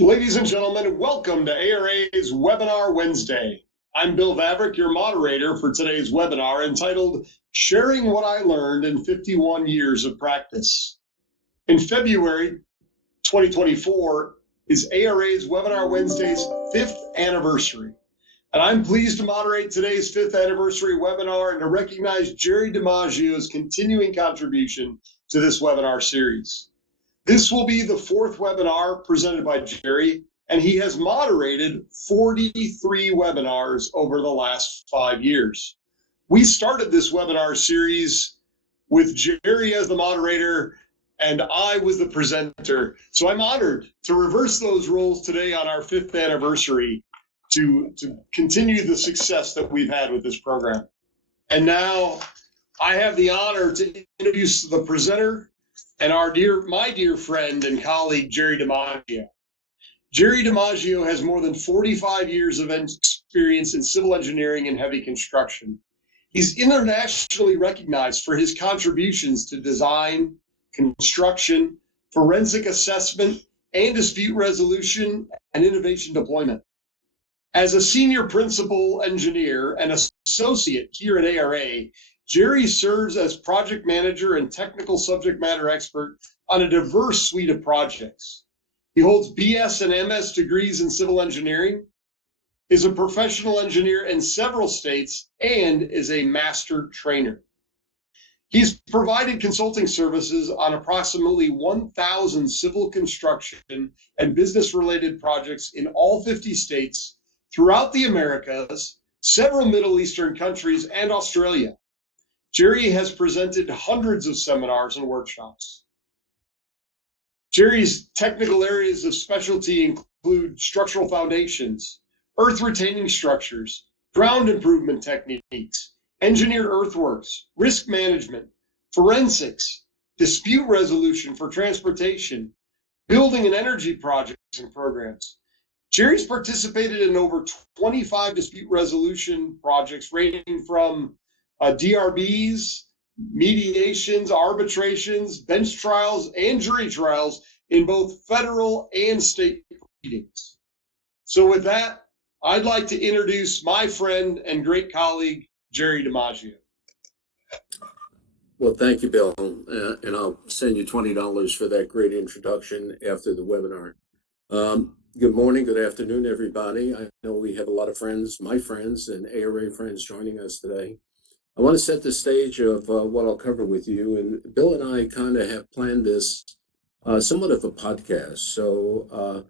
Ladies and gentlemen, welcome to ARA's Webinar Wednesday. I'm Bill Vavrick, your moderator for today's webinar entitled Sharing What I Learned in 51 Years of Practice. In February 2024 is ARA's Webinar Wednesday's 5th anniversary. And I'm pleased to moderate today's 5th anniversary webinar and to recognize Jerry DiMaggio's continuing contribution to this webinar series. This will be the 4th webinar presented by Jerry, and he has moderated 43 webinars over the last 5 years. We started this webinar series with Jerry as the moderator, and I was the presenter. So I'm honored to reverse those roles today on our 5th anniversary to continue the success that we've had with this program. And now I have the honor to introduce the presenter and my dear friend and colleague, Jerry DiMaggio. Jerry DiMaggio has more than 45 years of experience in civil engineering and heavy construction. He's internationally recognized for his contributions to design, construction, forensic assessment, and dispute resolution and innovation deployment. As a senior principal engineer and associate here at ARA, Jerry serves as project manager and technical subject matter expert on a diverse suite of projects. He holds BS and MS degrees in civil engineering, is a professional engineer in several states, and is a master trainer. He's provided consulting services on approximately 1,000 civil construction and business-related projects in all 50 states, throughout the Americas, several Middle Eastern countries, and Australia. Jerry has presented hundreds of seminars and workshops. Jerry's technical areas of specialty include structural foundations, earth retaining structures, ground improvement techniques, engineered earthworks, risk management, forensics, dispute resolution for transportation, building and energy projects and programs. Jerry's participated in over 25 dispute resolution projects ranging from DRBs, mediations, arbitrations, bench trials, and jury trials in both federal and state proceedings. So with that, I'd like to introduce my friend and great colleague, Jerry DiMaggio. Well, thank you, Bill, and I'll send you $20 for that great introduction after the webinar. Good morning, good afternoon, everybody. I know we have a lot of friends, my friends and ARA friends joining us today. I want to set the stage of what I'll cover with you. And Bill and I kind of have planned this somewhat of a podcast. So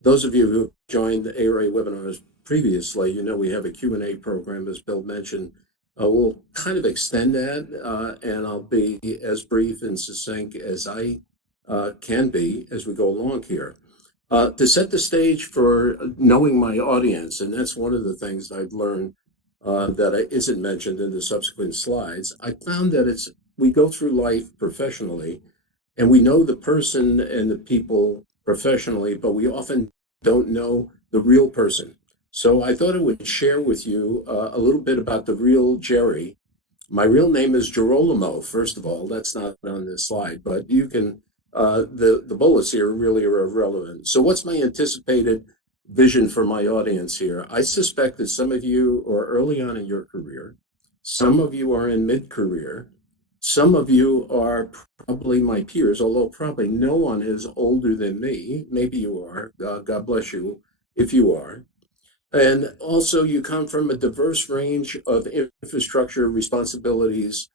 those of you who joined the ARA webinars previously, you know we have a Q&A program, as Bill mentioned. We'll kind of extend that, and I'll be as brief and succinct as I can be as we go along here. To set the stage for knowing my audience, and that's one of the things I've learned that isn't mentioned in the subsequent slides. I found that we go through life professionally, and we know the person and the people professionally, but we often don't know the real person. So I thought I would share with you a little bit about the real Jerry. My real name is Girolamo, first of all. That's not on this slide, but you can, the bullets here really are irrelevant. So what's my anticipated vision for my audience here? I suspect that some of you are early on in your career. Some of you are in mid-career. Some of you are probably my peers, although probably no one is older than me. Maybe you are. God bless you if you are. And also you come from a diverse range of infrastructure responsibilities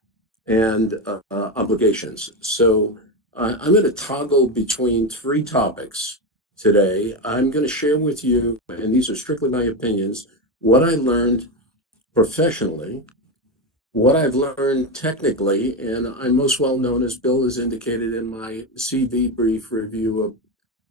and obligations. So I'm going to toggle between 3 topics today. I'm going to share with you, and these are strictly my opinions, what I learned professionally, what I've learned technically, and I'm most well known, as Bill has indicated in my CV brief review of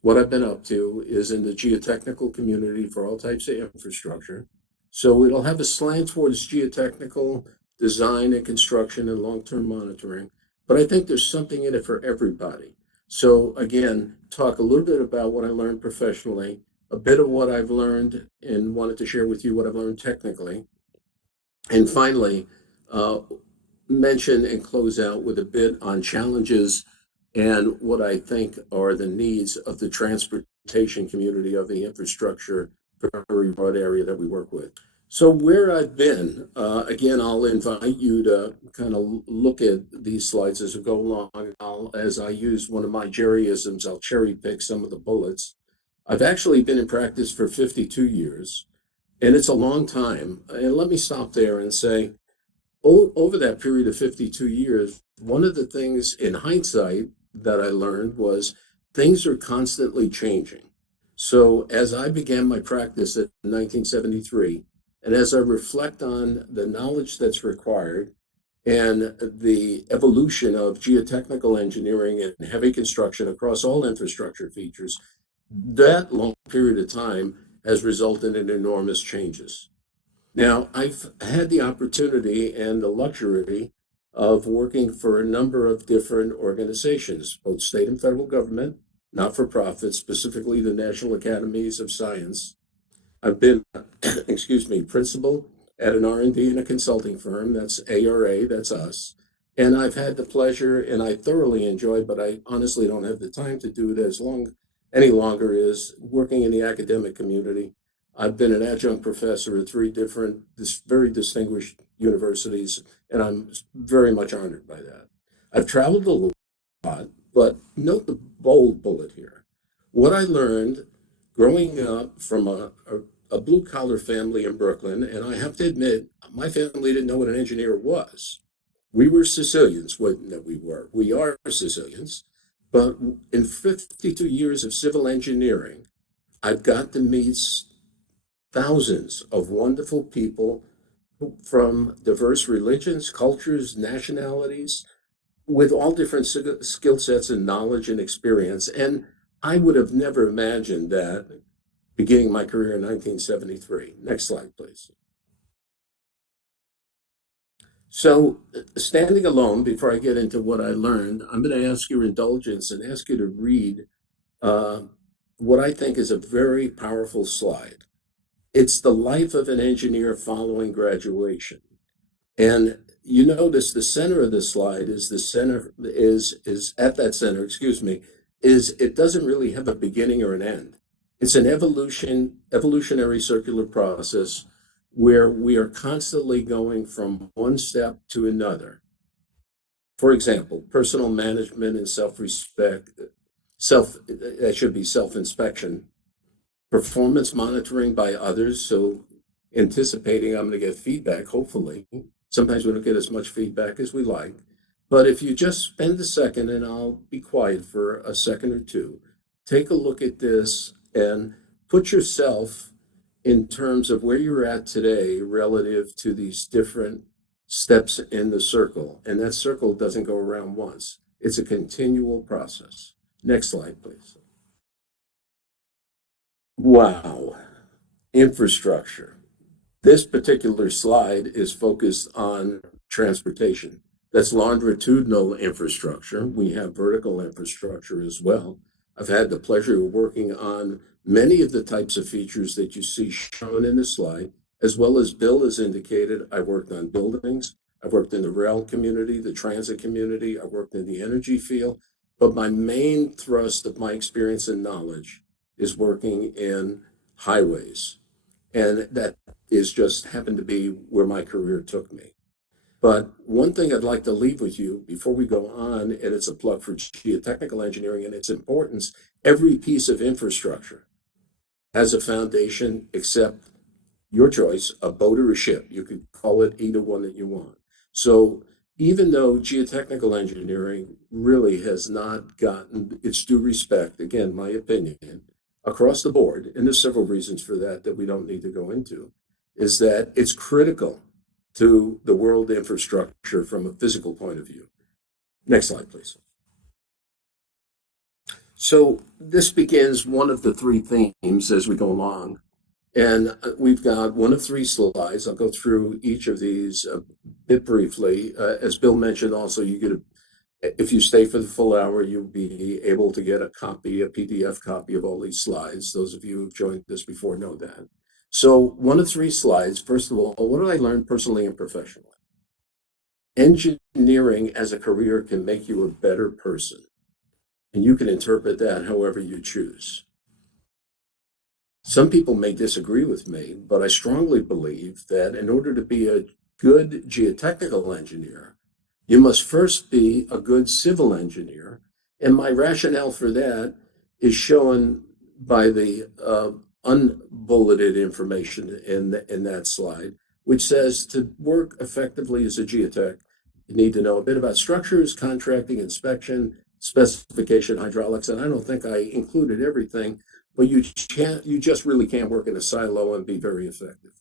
what I've been up to, is in the geotechnical community for all types of infrastructure. So it'll have a slant towards geotechnical design and construction and long-term monitoring, but I think there's something in it for everybody. So again, talk a little bit about what I learned professionally, a bit of what I've learned and wanted to share with you what I've learned technically. And finally, mention and close out with a bit on challenges and what I think are the needs of the transportation community of the infrastructure, very broad area that we work with. So where I've been, again, I'll invite you to kind of look at these slides as we go along. As I use one of my Jerryisms, I'll cherry pick some of the bullets. I've actually been in practice for 52 years, and it's a long time. And let me stop there and say, over that period of 52 years, one of the things in hindsight that I learned was things are constantly changing. So as I began my practice in 1973, and as I reflect on the knowledge that's required and the evolution of geotechnical engineering and heavy construction across all infrastructure features, that long period of time has resulted in enormous changes. Now, I've had the opportunity and the luxury of working for a number of different organizations, both state and federal government, not-for-profit, specifically the National Academies of Science. I've been, excuse me, principal at an R&D and a consulting firm, that's ARA, that's us. And I've had the pleasure, and I thoroughly enjoy, but I honestly don't have the time to do it any longer, is working in the academic community. I've been an adjunct professor at three different, very distinguished universities, and I'm very much honored by that. I've traveled a lot, but note the bold bullet here. What I learned growing up from a blue-collar family in Brooklyn, and I have to admit, my family didn't know what an engineer was. We were Sicilians, we are Sicilians, but in 52 years of civil engineering, I've got to meet thousands of wonderful people from diverse religions, cultures, nationalities, with all different skill sets and knowledge and experience. And I would have never imagined that beginning my career in 1973. Next slide, please. So, standing alone, before I get into what I learned, I'm going to ask your indulgence and ask you to read what I think is a very powerful slide. It's the life of an engineer following graduation. And you notice the center of the slide is at that center, excuse me, is it doesn't really have a beginning or an end. It's an evolutionary circular process where we are constantly going from one step to another. For example, personal management and self-respect, that should be self-inspection, performance monitoring by others, so anticipating I'm going to get feedback, hopefully. Sometimes we don't get as much feedback as we like. But if you just spend a second, and I'll be quiet for a second or two, take a look at this and put yourself in terms of where you're at today relative to these different steps in the circle. And that circle doesn't go around once. It's a continual process. Next slide, please. Wow. Infrastructure. This particular slide is focused on transportation. That's longitudinal infrastructure. We have vertical infrastructure as well. I've had the pleasure of working on many of the types of features that you see shown in this slide, as well as Bill has indicated. I've worked on buildings. I've worked in the rail community, the transit community. I've worked in the energy field. But my main thrust of my experience and knowledge is working in highways. And that is just happened to be where my career took me. But one thing I'd like to leave with you before we go on, and it's a plug for geotechnical engineering and its importance, every piece of infrastructure has a foundation except your choice, a boat or a ship. You could call it either one that you want. So even though geotechnical engineering really has not gotten its due respect, again, my opinion, across the board, and there's several reasons for that that we don't need to go into, is that it's critical to the world infrastructure from a physical point of view. Next slide, please. So this begins one of the three themes as we go along. And we've got one of three slides. I'll go through each of these a bit briefly. As Bill mentioned, also, if you stay for the full hour, you'll be able to get a PDF copy of all these slides. Those of you who've joined this before know that. So one of three slides. First of all, what did I learn personally and professionally? Engineering as a career can make you a better person. And you can interpret that however you choose. Some people may disagree with me, but I strongly believe that in order to be a good geotechnical engineer, you must first be a good civil engineer. And my rationale for that is shown by the unbulleted information in that slide, which says to work effectively as a geotech, you need to know a bit about structures, contracting, inspection, specification, hydraulics, and I don't think I included everything, but you just really can't work in a silo and be very effective.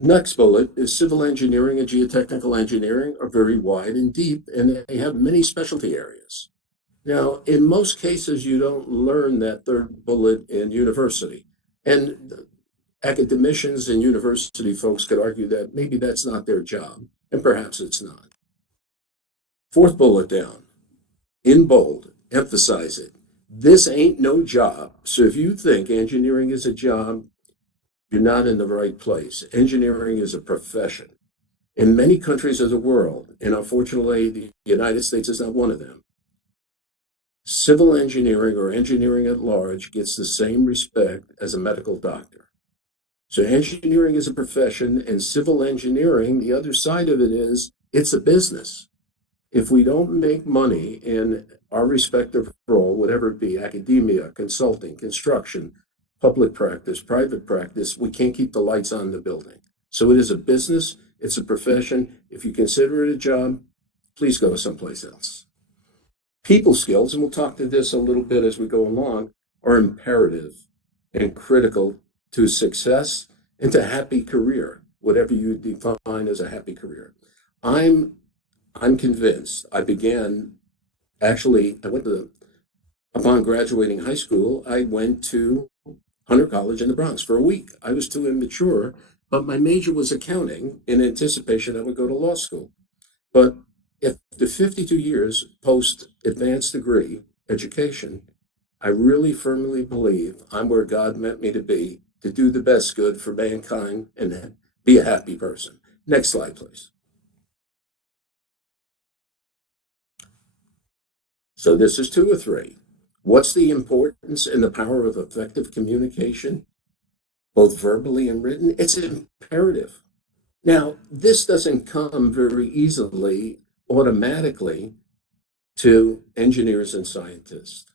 Next bullet is civil engineering and geotechnical engineering are very wide and deep, and they have many specialty areas. Now, in most cases, you don't learn that third bullet in university. And academicians and university folks could argue that maybe that's not their job, and perhaps it's not. Fourth bullet down, in bold, emphasize it. This ain't no job. So if you think engineering is a job, you're not in the right place. Engineering is a profession. In many countries of the world, and unfortunately, the United States is not one of them, civil engineering or engineering at large gets the same respect as a medical doctor. So engineering is a profession, and civil engineering, the other side of it is, it's a business. If we don't make money in our respective role, whatever it be, academia, consulting, construction, public practice, private practice, we can't keep the lights on in the building. So it is a business, it's a profession. If you consider it a job, please go someplace else. People skills, and we'll talk to this a little bit as we go along, are imperative and critical to success and to happy career, whatever you define as a happy career. I'm convinced. I went to, upon graduating high school, I went to Hunter College in the Bronx for a week. I was too immature, but my major was accounting in anticipation I would go to law school. But after 52 years post advanced degree education, I really firmly believe I'm where God meant me to be, to do the best good for mankind and be a happy person. Next slide, please. So this is 2 or 3. What's the importance and the power of effective communication, both verbally and written? It's imperative. Now, this doesn't come very easily, automatically, to engineers and scientists.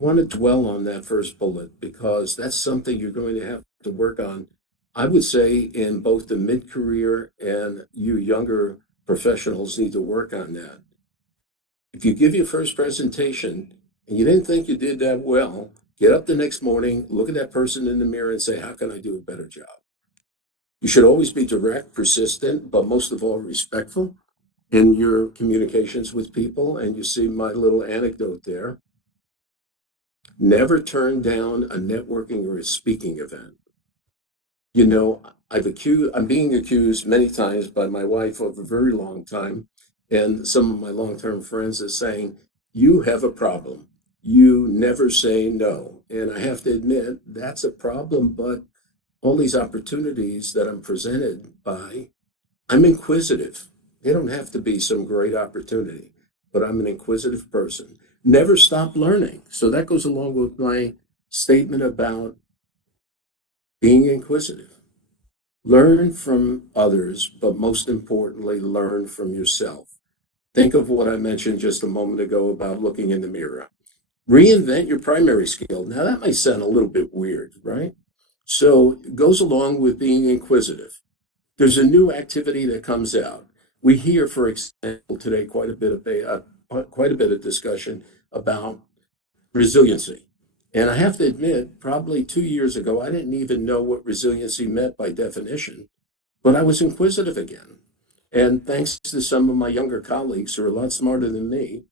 I want to dwell on that first bullet because that's something you're going to have to work on, I would say, in both the mid-career and you younger professionals need to work on that. If you give your first presentation and you didn't think you did that well, get up the next morning, look at that person in the mirror and say, how can I do a better job? You should always be direct, persistent, but most of all, respectful in your communications with people. And you see my little anecdote there. Never turn down a networking or a speaking event. You know, I'm being accused many times by my wife of a very long time and some of my long-term friends is saying, you have a problem. You never say no. And I have to admit, that's a problem, but all these opportunities that I'm presented by, I'm inquisitive. They don't have to be some great opportunity, but I'm an inquisitive person. Never stop learning. So that goes along with my statement about being inquisitive. Learn from others, but most importantly, learn from yourself. Think of what I mentioned just a moment ago about looking in the mirror. Reinvent your primary skill. Now, that might sound a little bit weird, right? So it goes along with being inquisitive. There's a new activity that comes out. We hear, for example, today quite a bit of discussion about resiliency. And I have to admit, probably 2 years ago, I didn't even know what resiliency meant by definition, but I was inquisitive again. And thanks to some of my younger colleagues who are a lot smarter than me,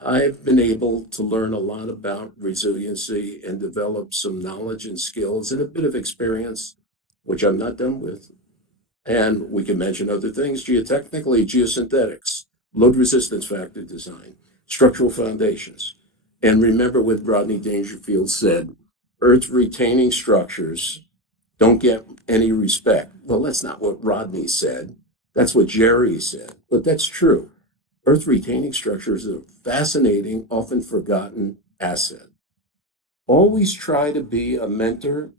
I've been able to learn a lot about resiliency and develop some knowledge and skills and a bit of experience, which I'm not done with. And we can mention other things, geotechnically, geosynthetics, load resistance factor design, structural foundations. And remember what Rodney Dangerfield said, earth retaining structures don't get any respect. Well, that's not what Rodney said. That's what Jerry said, but that's true. Earth retaining structures are a fascinating, often forgotten asset. Always try to be a mentor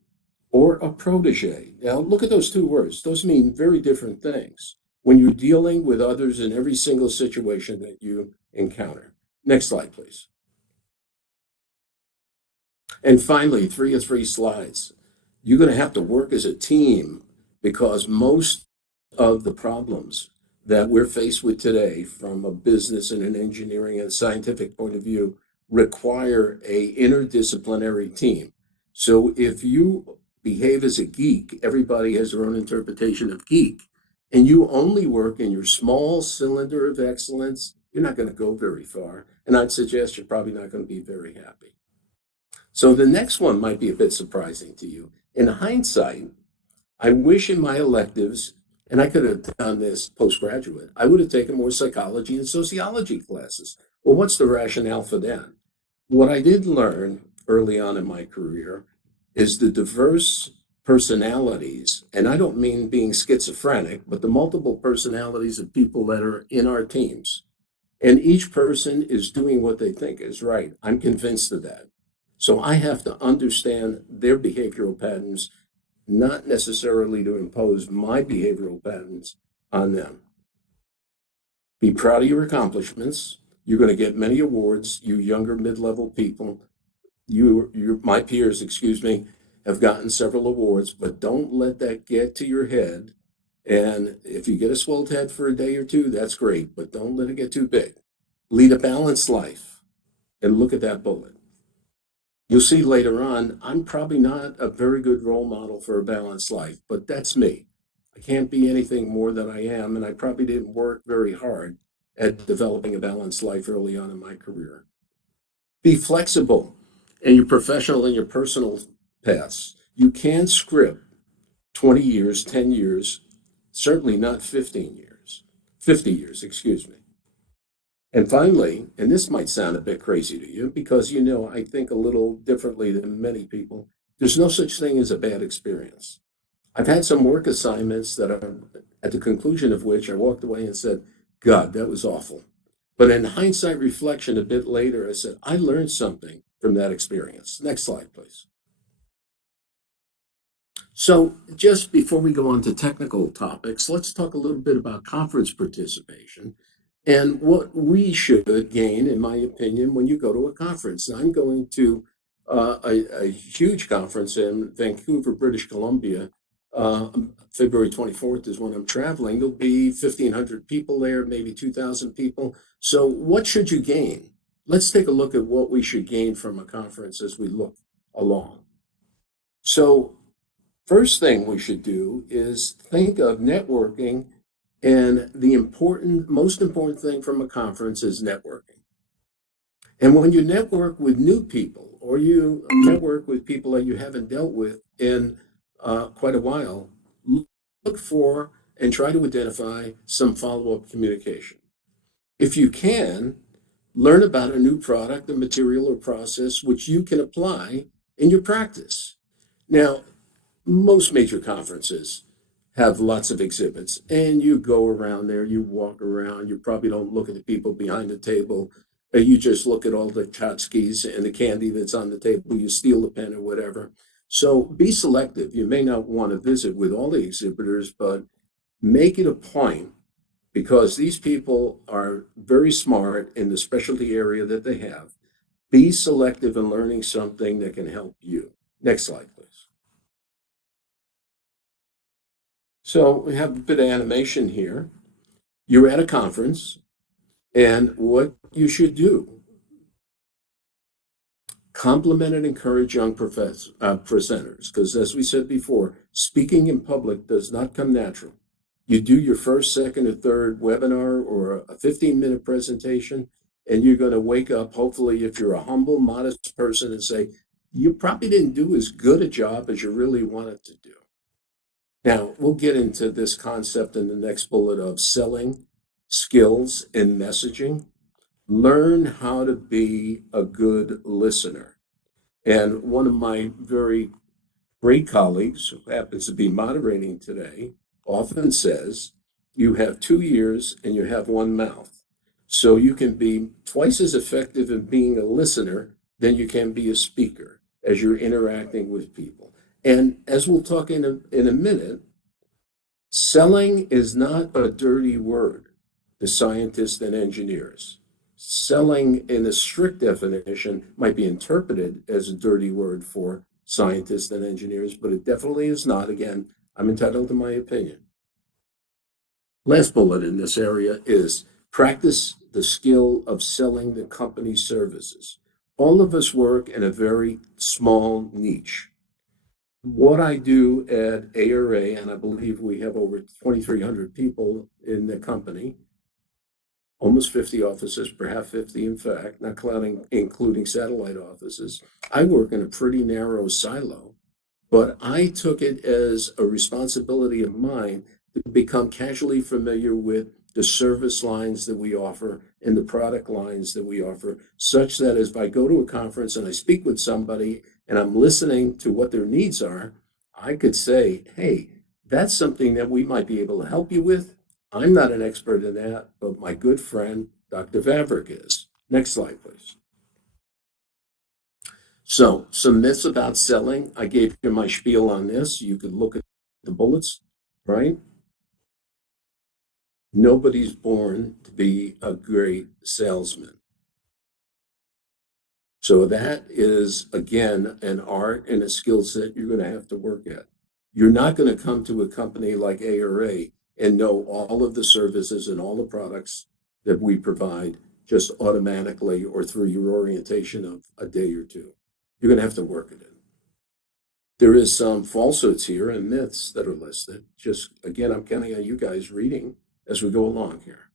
or a protege. Now, look at those two words. Those mean very different things when you're dealing with others in every single situation that you encounter. Next slide, please. And finally, 3 of 3 slides. You're going to have to work as a team because most of the problems that we're faced with today from a business and an engineering and scientific point of view require a interdisciplinary team. So if you behave as a geek, everybody has their own interpretation of geek, and you only work in your small cylinder of excellence, you're not going to go very far. And I'd suggest you're probably not going to be very happy. So the next one might be a bit surprising to you. In hindsight, I wish in my electives, and I could have done this postgraduate, I would have taken more psychology and sociology classes. Well, what's the rationale for that? What I did learn early on in my career is the diverse personalities, and I don't mean being schizophrenic, but the multiple personalities of people that are in our teams. And each person is doing what they think is right. I'm convinced of that. So I have to understand their behavioral patterns, not necessarily to impose my behavioral patterns on them. Be proud of your accomplishments. You're going to get many awards, you younger mid-level people. My peers, excuse me, have gotten several awards, but don't let that get to your head. And if you get a swelled head for a day or two, that's great, but don't let it get too big. Lead a balanced life. And look at that bullet. You'll see later on, I'm probably not a very good role model for a balanced life, but that's me. I can't be anything more than I am, and I probably didn't work very hard at developing a balanced life early on in my career. Be flexible in your professional and your personal paths. You can script 20 years, 10 years, certainly not 15 years, 50 years, excuse me. And finally, and this might sound a bit crazy to you because I think a little differently than many people, there's no such thing as a bad experience. I've had some work assignments that are at the conclusion of which I walked away and said, God, that was awful. But in hindsight reflection a bit later, I said, I learned something from that experience. Next slide, please. So just before we go on to technical topics, let's talk a little bit about conference participation and what we should gain, in my opinion, when you go to a conference. Now, I'm going to a huge conference in Vancouver, British Columbia. February 24th is when I'm traveling. There'll be 1,500 people there, maybe 2,000 people. So what should you gain? Let's take a look at what we should gain from a conference as we look along. So first thing we should do is think of networking, and the most important thing from a conference is networking. And when you network with new people or you network with people that you haven't dealt with in quite a while, look for and try to identify some follow-up communication. If you can, learn about a new product, a material, or process which you can apply in your practice. Now, most major conferences have lots of exhibits, and you go around there, you walk around, you probably don't look at the people behind the table. You just look at all the tchotchkes and the candy that's on the table, you steal the pen or whatever. So be selective. You may not want to visit with all the exhibitors, but make it a point because these people are very smart in the specialty area that they have. Be selective in learning something that can help you. Next slide, please. So we have a bit of animation here. You're at a conference, and what you should do, compliment and encourage young presenters, because as we said before, speaking in public does not come natural. You do your first, second, or third webinar or a 15-minute presentation, and you're going to wake up, hopefully, if you're a humble, modest person, and say, you probably didn't do as good a job as you really wanted to do. Now, we'll get into this concept in the next bullet of selling, skills, and messaging. Learn how to be a good listener. And one of my very great colleagues, who happens to be moderating today, often says, you have 2 ears and you have 1 mouth. So you can be twice as effective in being a listener than you can be a speaker. as you're interacting with people. And as we'll talk in a minute, selling is not a dirty word to scientists and engineers. Selling in a strict definition might be interpreted as a dirty word for scientists and engineers, but it definitely is not. Again, I'm entitled to my opinion. Last bullet in this area is practice the skill of selling the company's services. All of us work in a very small niche. What I do at ARA, and I believe we have over 2,300 people in the company, almost 50 offices, perhaps 50 in fact, not including satellite offices. I work in a pretty narrow silo, but I took it as a responsibility of mine to become casually familiar with the service lines that we offer and the product lines that we offer, such that as I go to a conference and I speak with somebody and I'm listening to what their needs are, I could say, hey, that's something that we might be able to help you with. I'm not an expert in that, but my good friend, Dr. Vavrick is. Next slide, please. So, some myths about selling. I gave you my spiel on this. You could look at the bullets, right? Nobody's born to be a great salesman. So that is, again, an art and a skill set you're going to have to work at. You're not going to come to a company like ARA and know all of the services and all the products that we provide just automatically or through your orientation of a day or two. You're going to have to work at it. There is some falsehoods here and myths that are listed. Just, again, I'm counting on you guys reading as we go along here.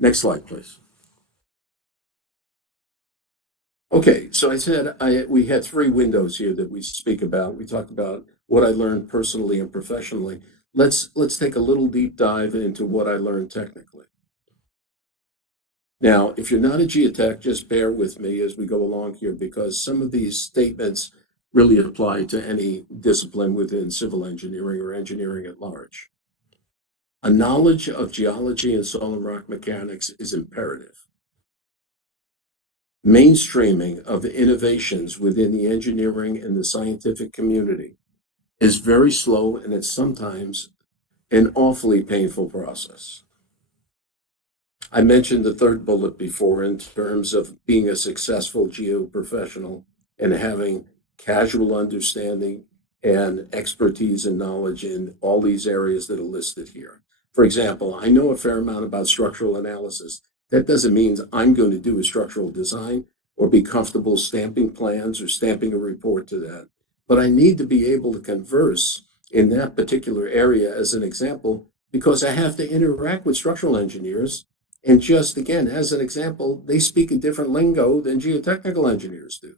Next slide, please. Okay, so I said we had 3 windows here that we speak about. We talked about what I learned personally and professionally. Let's take a little deep dive into what I learned technically. Now, if you're not a geotech, just bear with me as we go along here, because some of these statements really apply to any discipline within civil engineering or engineering at large. A knowledge of geology and soil and rock mechanics is imperative. Mainstreaming of innovations within the engineering and the scientific community is very slow, and it's sometimes an awfully painful process. I mentioned the third bullet before in terms of being a successful geoprofessional and having casual understanding and expertise and knowledge in all these areas that are listed here. For example, I know a fair amount about structural analysis. That doesn't mean I'm going to do a structural design or be comfortable stamping plans or stamping a report to that. But I need to be able to converse in that particular area as an example, because I have to interact with structural engineers. And just again, as an example, they speak a different lingo than geotechnical engineers do.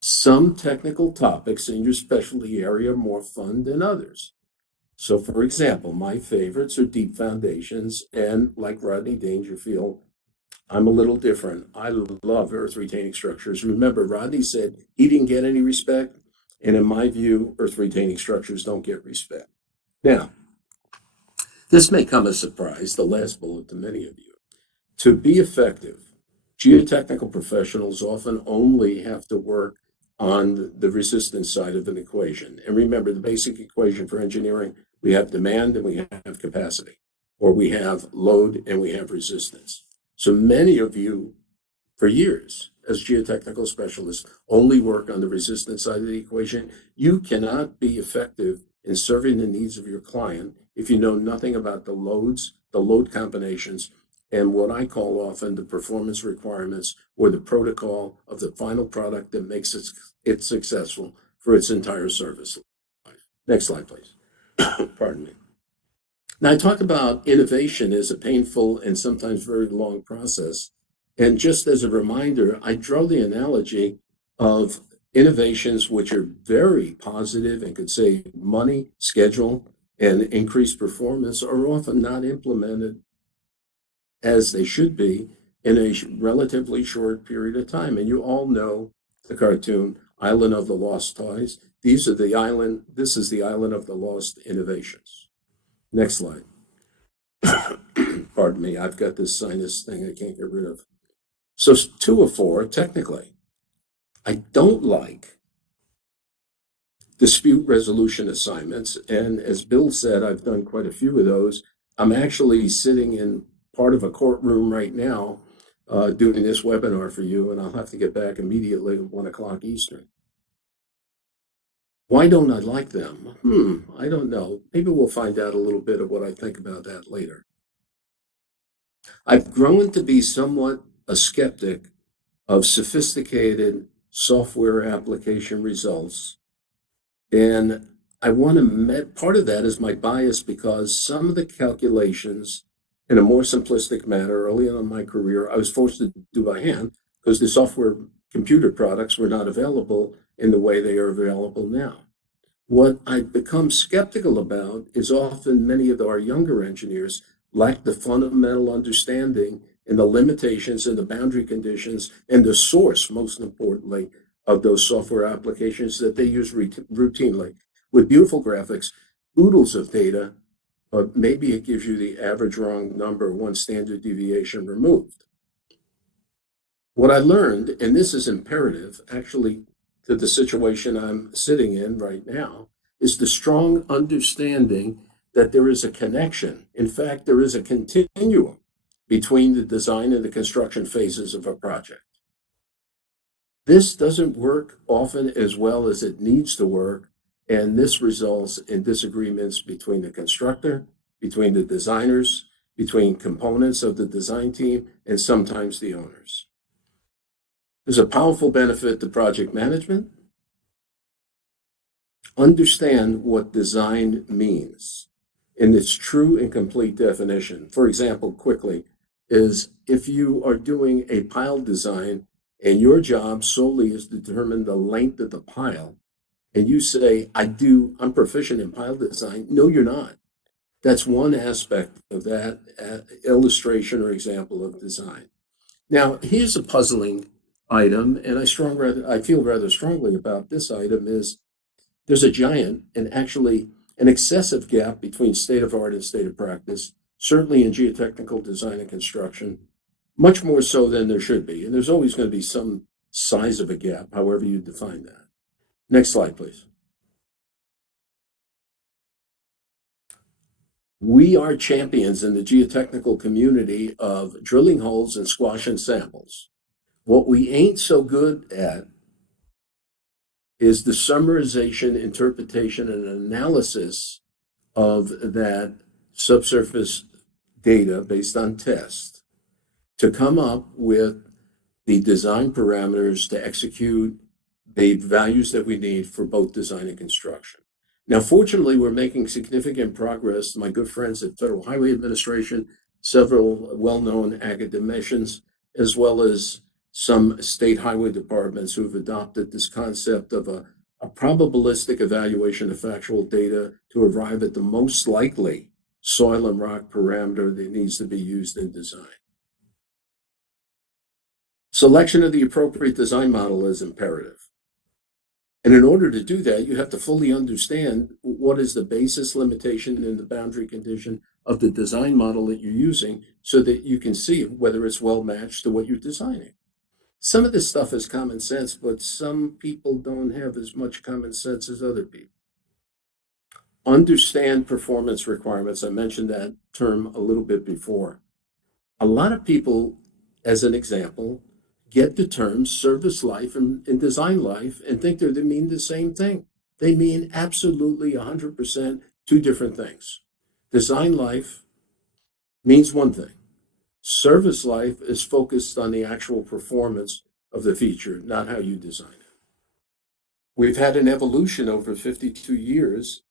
Some technical topics in your specialty area are more fun than others. So, for example, my favorites are deep foundations, and like Rodney Dangerfield, I'm a little different. I love earth retaining structures. Remember, Rodney said he didn't get any respect, and in my view, earth retaining structures don't get respect. Now, this may come as a surprise, the last bullet to many of you. To be effective, geotechnical professionals often only have to work on the resistance side of an equation. And remember, the basic equation for engineering, we have demand and we have capacity, or we have load and we have resistance. So many of you, for years, as geotechnical specialists, only work on the resistance side of the equation. You cannot be effective in serving the needs of your client if you know nothing about the loads, the load combinations, and what I call often the performance requirements or the protocol of the final product that makes it successful for its entire service life. Next slide, please. Pardon me. Now, I talk about innovation as a painful and sometimes very long process. And just as a reminder, I draw the analogy of innovations which are very positive and could save money, schedule, and increase performance are often not implemented as they should be in a relatively short period of time. And you all know the cartoon, Island of the Lost Toys. This is the island of the lost innovations. Next slide. Pardon me, I've got this sinus thing I can't get rid of. So 2 of 4, technically. I don't like dispute resolution assignments. And as Bill said, I've done quite a few of those. I'm actually sitting in part of a courtroom right now doing this webinar for you, and I'll have to get back immediately at 1 o'clock Eastern. Why don't I like them? I don't know. Maybe we'll find out a little bit of what I think about that later. I've grown to be somewhat a skeptic of sophisticated software application results. And I want to, part of that is my bias because some of the calculations in a more simplistic manner early on in my career, I was forced to do by hand because the software computer products were not available in the way they are available now. What I've become skeptical about is often many of our younger engineers lack the fundamental understanding and the limitations and the boundary conditions and the source, most importantly, of those software applications that they use routinely with beautiful graphics, oodles of data, but maybe it gives you the average wrong number, one standard deviation removed. What I learned, and this is imperative actually to the situation I'm sitting in right now, is the strong understanding that there is a connection. In fact, there is a continuum between the design and the construction phases of a project. This doesn't work often as well as it needs to work, and this results in disagreements between the constructor, between the designers, between components of the design team, and sometimes the owners. There's a powerful benefit to project management. Understand what design means in its true and complete definition. For example, quickly, is if you are doing a pile design and your job solely is to determine the length of the pile, and you say, I'm proficient in pile design. No, you're not. That's one aspect of that illustration or example of design. Now, here's a puzzling item, and I feel rather strongly about this item is there's a giant and actually an excessive gap between state of art and state of practice, certainly in geotechnical design and construction, much more so than there should be. And there's always going to be some size of a gap, however you define that. Next slide, please. We are champions in the geotechnical community of drilling holes and squashing samples. What we ain't so good at is the summarization, interpretation, and analysis of that subsurface data based on tests to come up with the design parameters to execute the values that we need for both design and construction. Now, fortunately, we're making significant progress. My good friends at Federal Highway Administration, several well-known academicians, as well as some state highway departments who have adopted this concept of a probabilistic evaluation of factual data to arrive at the most likely soil and rock parameter that needs to be used in design. Selection of the appropriate design model is imperative. And in order to do that, you have to fully understand what is the basis, limitation, and the boundary condition of the design model that you're using so that you can see whether it's well matched to what you're designing. Some of this stuff is common sense, but some people don't have as much common sense as other people. Understand performance requirements. I mentioned that term a little bit before. A lot of people, as an example, get the terms service life and design life and think they mean the same thing. They mean absolutely 100% two different things. Design life means one thing. Service life is focused on the actual performance of the feature, not how you design it. We've had an evolution over 52 years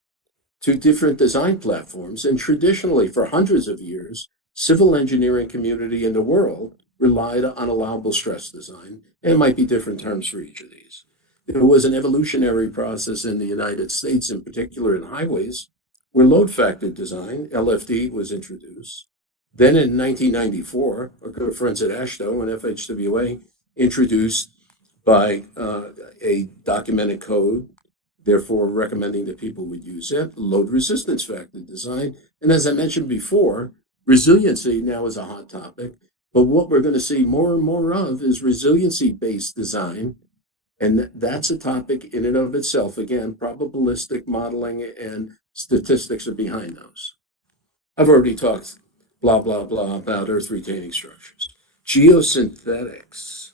to different design platforms, and traditionally for hundreds of years, civil engineering community in the world relied on allowable stress design, and it might be different terms for each of these. There was an evolutionary process in the United States, in particular in highways, where load factor design, LFD, was introduced. Then in 1994, our good friends at AASHTO and FHWA introduced by a documented code, therefore recommending that people would use it, load resistance factor design. And as I mentioned before, resiliency now is a hot topic. But what we're going to see more and more of is resiliency-based design And that's a topic in and of itself. Again, probabilistic modeling and statistics are behind those. I've already talked blah, blah, blah about earth retaining structures. Geosynthetics.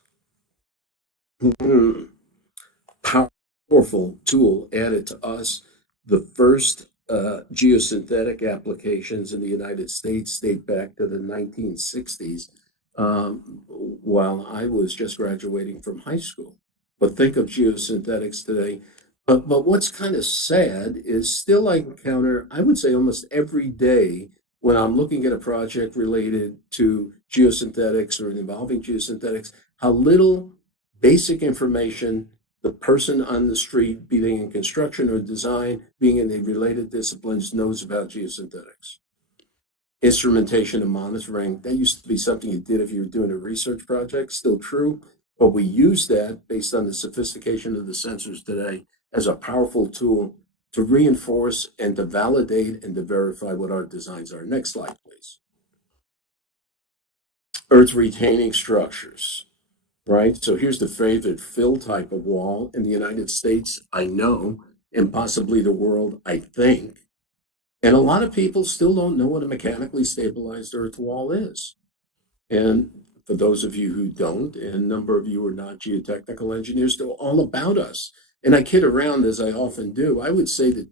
Powerful tool added to us. The first geosynthetic applications in the United States date back to the 1960s, while I was just graduating from high school. But think of geosynthetics today. But what's kind of sad is still I encounter, I would say almost every day when I'm looking at a project related to geosynthetics or involving geosynthetics, how little basic information the person on the street, be they in construction or design, being in the related disciplines, knows about geosynthetics. Instrumentation and monitoring, that used to be something you did if you were doing a research project, still true, but we use that based on the sophistication of the sensors today as a powerful tool to reinforce and to validate and to verify what our designs are. Next slide, please. Earth retaining structures. Right? So here's the favorite fill type of wall in the United States, I know, and possibly the world, I think. And a lot of people still don't know what a mechanically stabilized earth wall is. And for those of you who don't, and a number of you are not geotechnical engineers, they're all about us. And I kid around as I often do. I would say that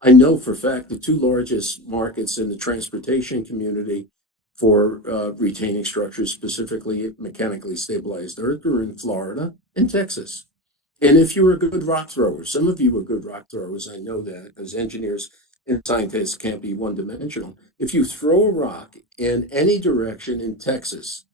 I know for a fact the two largest markets in the transportation community for retaining structures, specifically mechanically stabilized earth, are in Florida and Texas. And if you're a good rock thrower, some of you are good rock throwers, I know that, because engineers and scientists can't be one dimensional. If you throw a rock in any direction in Texas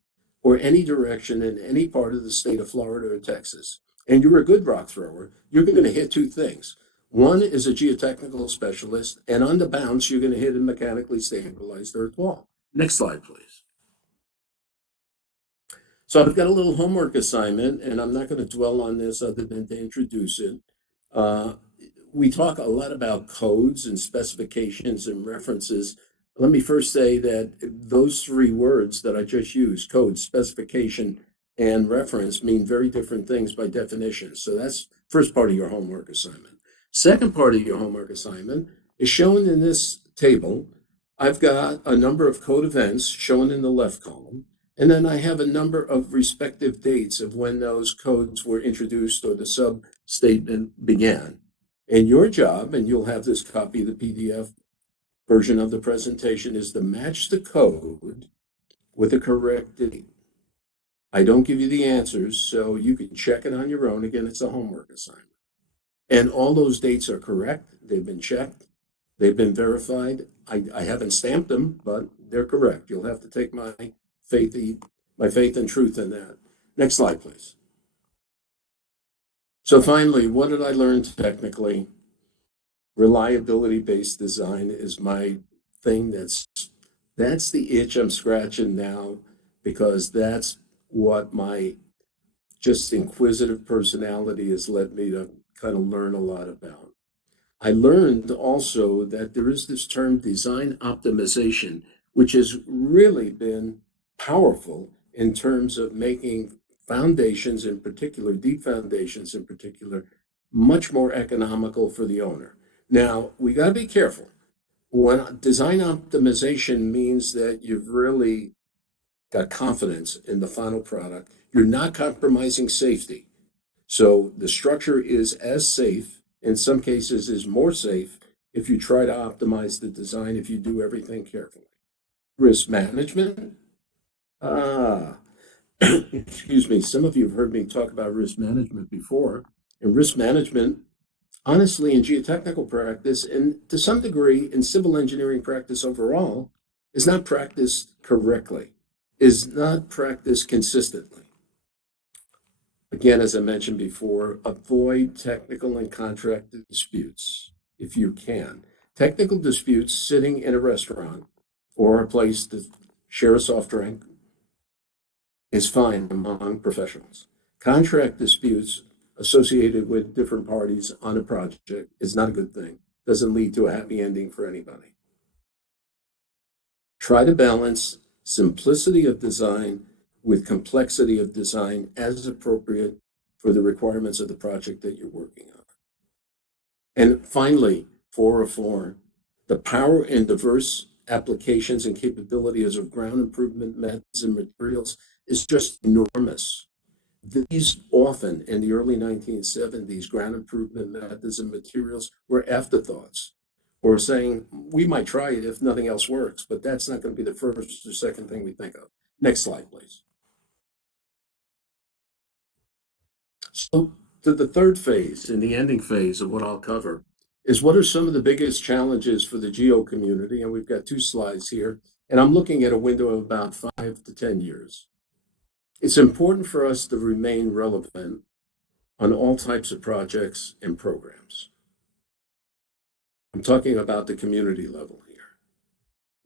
or any direction in any part of the state of Florida or Texas, and you're a good rock thrower, you're going to hit two things. One is a geotechnical specialist, and on the bounce, you're going to hit a mechanically stabilized earth wall. Next slide, please. So I've got a little homework assignment, and I'm not going to dwell on this other than to introduce it. Uh, we talk a lot about codes and specifications and references. Let me first say that those three words that I just used, code, specification, and reference, mean very different things by definition. So that's first part of your homework assignment. Second part of your homework assignment is shown in this table. I've got a number of code events shown in the left column. And then I have a number of respective dates of when those codes were introduced or the sub-statement began. And your job, and you'll have this copy of the PDF version of the presentation, is to match the code with the correct date. I don't give you the answers, so you can check it on your own. Again, it's a homework assignment. And all those dates are correct. They've been checked. They've been verified. I haven't stamped them, but they're correct. You'll have to take my faith and truth in that. Next slide, please. So finally, what did I learn technically? Reliability-based design is my thing. That's the itch I'm scratching now, because that's what my just inquisitive personality has led me to kind of learn a lot about. I learned also that there is this term design optimization, which has really been powerful in terms of making foundations in particular, deep foundations in particular, much more economical for the owner. Now, we got to be careful. When design optimization means that you've really got confidence in the final product, you're not compromising safety. So the structure is as safe, in some cases is more safe, if you try to optimize the design, if you do everything carefully. Risk management. Ah, excuse me. Some of you have heard me talk about risk management before. And risk management, honestly, in geotechnical practice, and to some degree in civil engineering practice overall, is not practiced correctly, is not practiced consistently. Again, as I mentioned before, avoid technical and contract disputes if you can. Technical disputes sitting in a restaurant or a place to share a soft drink is fine among professionals. Contract disputes associated with different parties on a project is not a good thing. Doesn't lead to a happy ending for anybody. Try to balance simplicity of design with complexity of design as appropriate for the requirements of the project that you're working on. And finally, 404, the power and diverse applications and capabilities of ground improvement methods and materials is just enormous. These often, in the early 1970s, ground improvement methods and materials were afterthoughts, or saying, we might try it if nothing else works, but that's not going to be the first or second thing we think of. Next slide, please. So to the third phase, and the ending phase of what I'll cover, is what are some of the biggest challenges for the geo community? And we've got two slides here, and I'm looking at a window of about 5 to 10 years. It's important for us to remain relevant on all types of projects and programs. I'm talking about the community level here.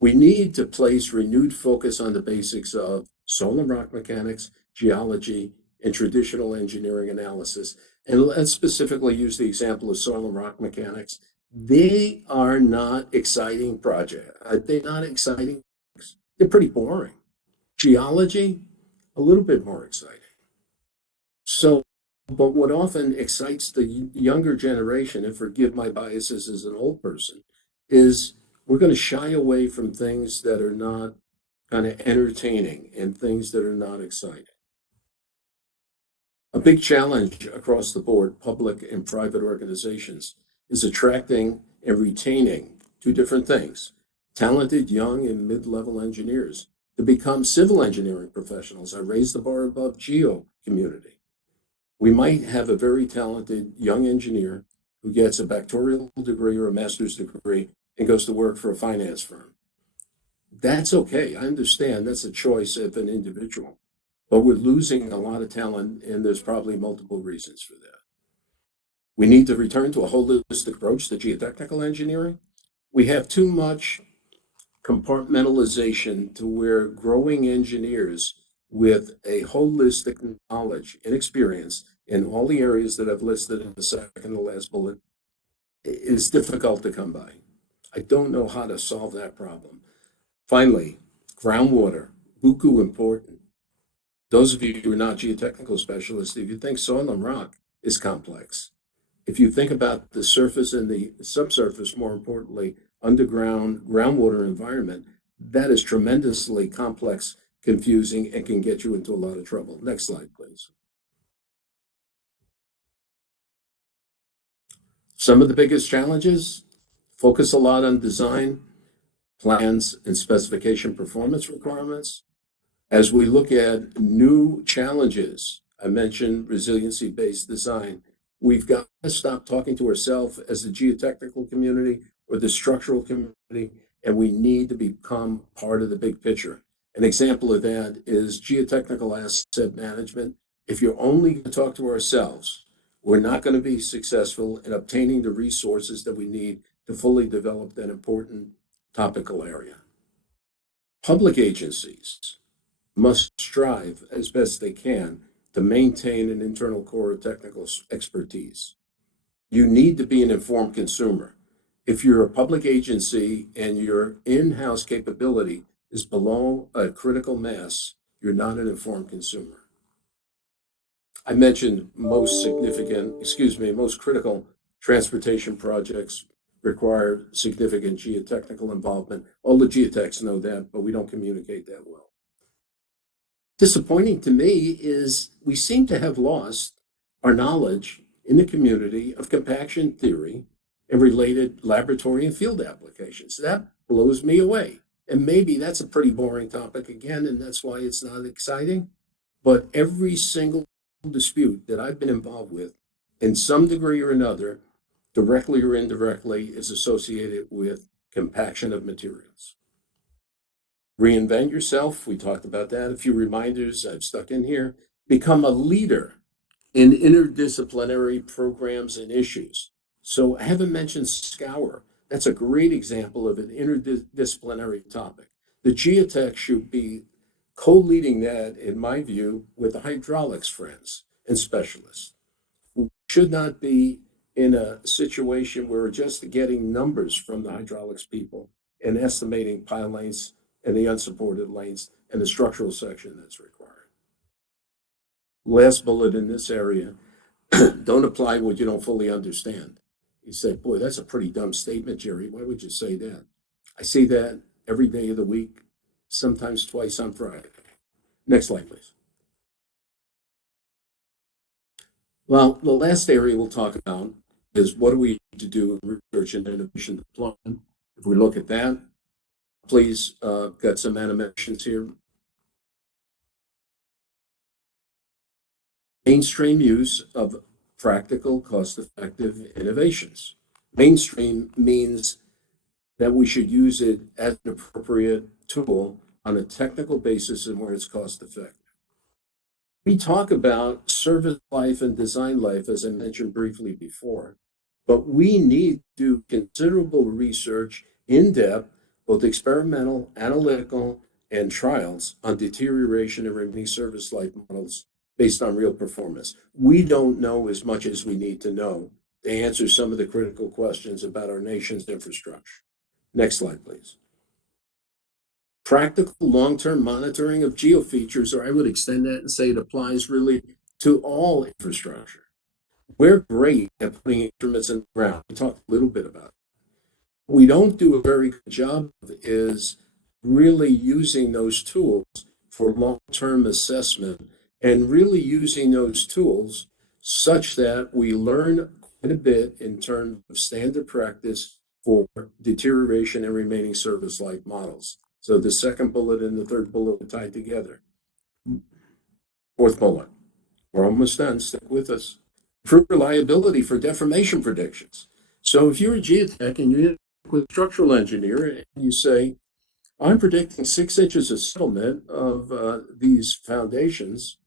We need to place renewed focus on the basics of soil and rock mechanics, geology, and traditional engineering analysis. And let's specifically use the example of soil and rock mechanics. They are not exciting projects. They're not exciting. They're pretty boring. Geology, a little bit more exciting. So, but what often excites the younger generation, and forgive my biases as an old person, is we're going to shy away from things that are not kind of entertaining and things that are not exciting. A big challenge across the board, public and private organizations, is attracting and retaining two different things: talented young and mid-level engineers to become civil engineering professionals. I raise the bar above geo community. We might have a very talented young engineer who gets a doctoral degree or a master's degree and goes to work for a finance firm. That's okay. I understand that's a choice of an individual, but we're losing a lot of talent, and there's probably multiple reasons for that. We need to return to a holistic approach to geotechnical engineering. We have too much compartmentalization to where growing engineers with a holistic knowledge and experience in all the areas that I've listed in the second to last bullet is difficult to come by. I don't know how to solve that problem. Finally, groundwater, buku important. Those of you who are not geotechnical specialists, if you think soil and rock is complex, if you think about the surface and the subsurface, more importantly, underground groundwater environment, that is tremendously complex, confusing, and can get you into a lot of trouble. Next slide, please. Some of the biggest challenges: focus a lot on design, plans, and specification performance requirements. As we look at new challenges, I mentioned resiliency-based design. We've got to stop talking to ourselves as the geotechnical community or the structural community, and we need to become part of the big picture. An example of that is geotechnical asset management. If you're only going to talk to ourselves, we're not going to be successful in obtaining the resources that we need to fully develop that important topical area. Public agencies must strive as best they can to maintain an internal core of technical expertise. You need to be an informed consumer. If you're a public agency and your in-house capability is below a critical mass, you're not an informed consumer. I mentioned most critical transportation projects require significant geotechnical involvement. All the geotechs know that, but we don't communicate that well. Disappointing to me is we seem to have lost our knowledge in the community of compaction theory and related laboratory and field applications. That blows me away. And maybe that's a pretty boring topic again, and that's why it's not exciting. But every single dispute that I've been involved with, in some degree or another, directly or indirectly, is associated with compaction of materials. Reinvent yourself. We talked about that. A few reminders I've stuck in here. Become a leader in interdisciplinary programs and issues. So I haven't mentioned scour. That's a great example of an interdisciplinary topic. The geotech should be co-leading that, in my view, with the hydraulics friends and specialists. We should not be in a situation where we're just getting numbers from the hydraulics people and estimating pile lengths and the unsupported lanes and the structural section that's required. Last bullet in this area, Don't apply what you don't fully understand. You say, boy, that's a pretty dumb statement, Jerry. Why would you say that? I see that every day of the week, sometimes twice on Friday. Next slide, please. Well, the last area we'll talk about is what do we need to do in research and innovation deployment. If we look at that, please, got some animations here. Mainstream use of practical, cost-effective innovations. Mainstream means that we should use it as an appropriate tool on a technical basis and where it's cost effective. We talk about service life and design life, as I mentioned briefly before, but we need to do considerable research in depth, both experimental, analytical, and trials on deterioration and remaining service life models based on real performance. We don't know as much as we need to know to answer some of the critical questions about our nation's infrastructure. Next slide, please. Practical long-term monitoring of geofeatures, or I would extend that and say it applies really to all infrastructure. We're great at putting instruments in the ground. We talked a little bit about it. What we don't do a very good job of is really using those tools for long-term assessment and really using those tools such that we learn quite a bit in terms of standard practice for deterioration and remaining service life models. So the second bullet and the third bullet are tied together. Fourth bullet. We're almost done. Stick with us. Improve reliability for deformation predictions. So if you're a geotech and you're with a structural engineer and you say, I'm predicting 6 inches of settlement of these foundations,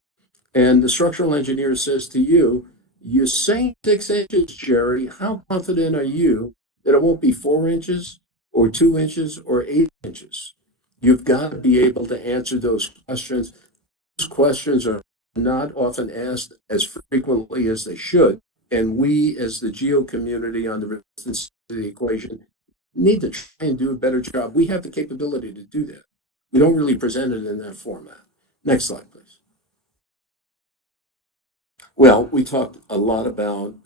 and the structural engineer says to you, you're saying 6 inches, Jerry. How confident are you that it won't be 4 inches or 2 inches or 8 inches? You've got to be able to answer those questions. Those questions are not often asked as frequently as they should. And we, as the geo community on the resistance to the equation, need to try and do a better job. We have the capability to do that. We don't really present it in that format. Next slide, please. Well, we talked a lot about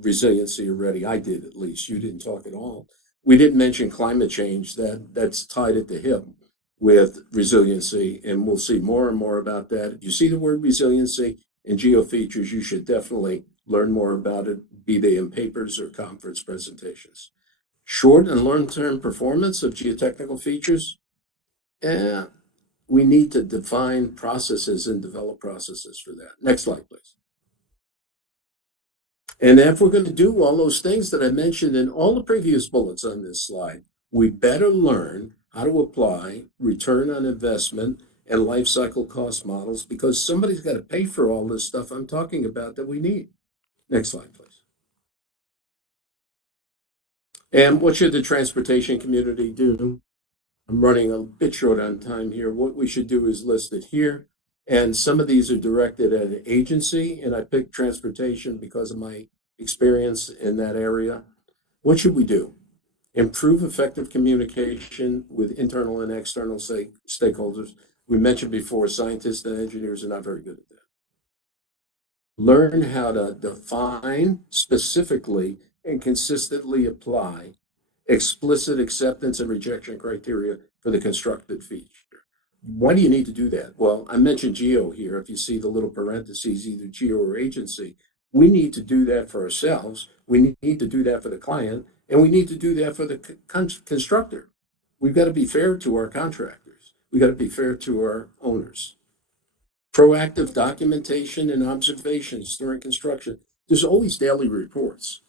resiliency already. I did, at least. You didn't talk at all. We didn't mention climate change. That's tied at the hip with resiliency, and we'll see more and more about that. If you see the word resiliency in geofeatures, you should definitely learn more about it, be they in papers or conference presentations. Short and long-term performance of geotechnical features. Yeah, we need to define processes and develop processes for that. Next slide, please. And if we're going to do all those things that I mentioned in all the previous bullets on this slide, we better learn how to apply return on investment and life cycle cost models, because somebody's got to pay for all this stuff I'm talking about that we need. Next slide, please. And what should the transportation community do? I'm running a bit short on time here. What we should do is listed here. And some of these are directed at an agency, and I picked transportation because of my experience in that area. What should we do? Improve effective communication with internal and external stakeholders. We mentioned before, scientists and engineers are not very good at that. Learn how to define specifically and consistently apply explicit acceptance and rejection criteria for the constructed feature. Why do you need to do that? Well, I mentioned geo here. If you see the little parentheses, either geo or agency, we need to do that for ourselves. We need to do that for the client, and we need to do that for the constructor. We've got to be fair to our contractors. We've got to be fair to our owners. Proactive documentation and observations during construction. There's always daily reports.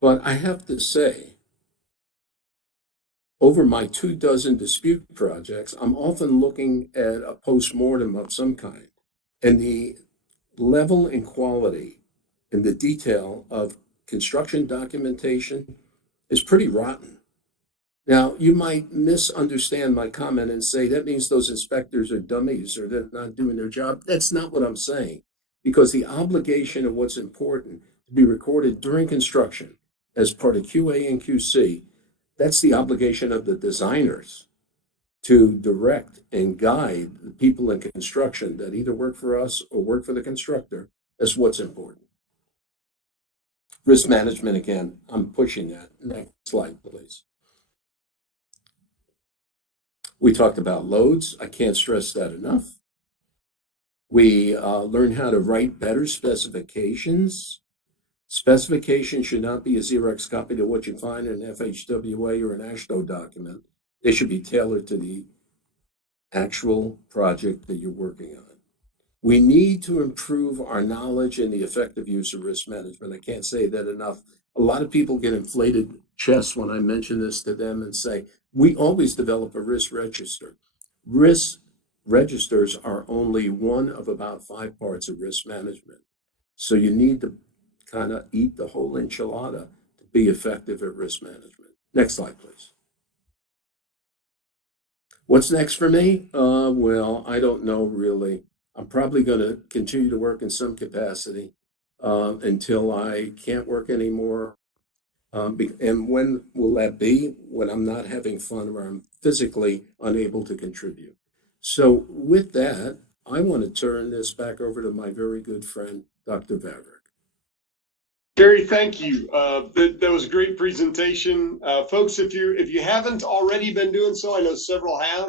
But I have to say, over my 24 dispute projects, I'm often looking at a post-mortem of some kind. And the level and quality and the detail of construction documentation is pretty rotten. Now, you might misunderstand my comment and say that means those inspectors are dummies or they're not doing their job. That's not what I'm saying, because the obligation of what's important to be recorded during construction as part of QA and QC, that's the obligation of the designers to direct and guide the people in construction that either work for us or work for the constructor as what's important. Risk management again, I'm pushing that. Next slide, please. We talked about loads. I can't stress that enough. We learn how to write better specifications. Specifications should not be a Xerox copy to what you find in an FHWA or an AASHTO document. They should be tailored to the actual project that you're working on. We need to improve our knowledge and the effective use of risk management. I can't say that enough. A lot of people get inflated chests when I mention this to them and say, we always develop a risk register. Risk registers are only one of about 5 parts of risk management. So you need to kind of eat the whole enchilada to be effective at risk management. Next slide, please. What's next for me? Well, I don't know really. I'm probably going to continue to work in some capacity until I can't work anymore. And when will that be? When I'm not having fun or I'm physically unable to contribute. So with that, I want to turn this back over to my very good friend, Dr. Vavrick. Gary, thank you. That was a great presentation. Folks, if you haven't already been doing so, I know several have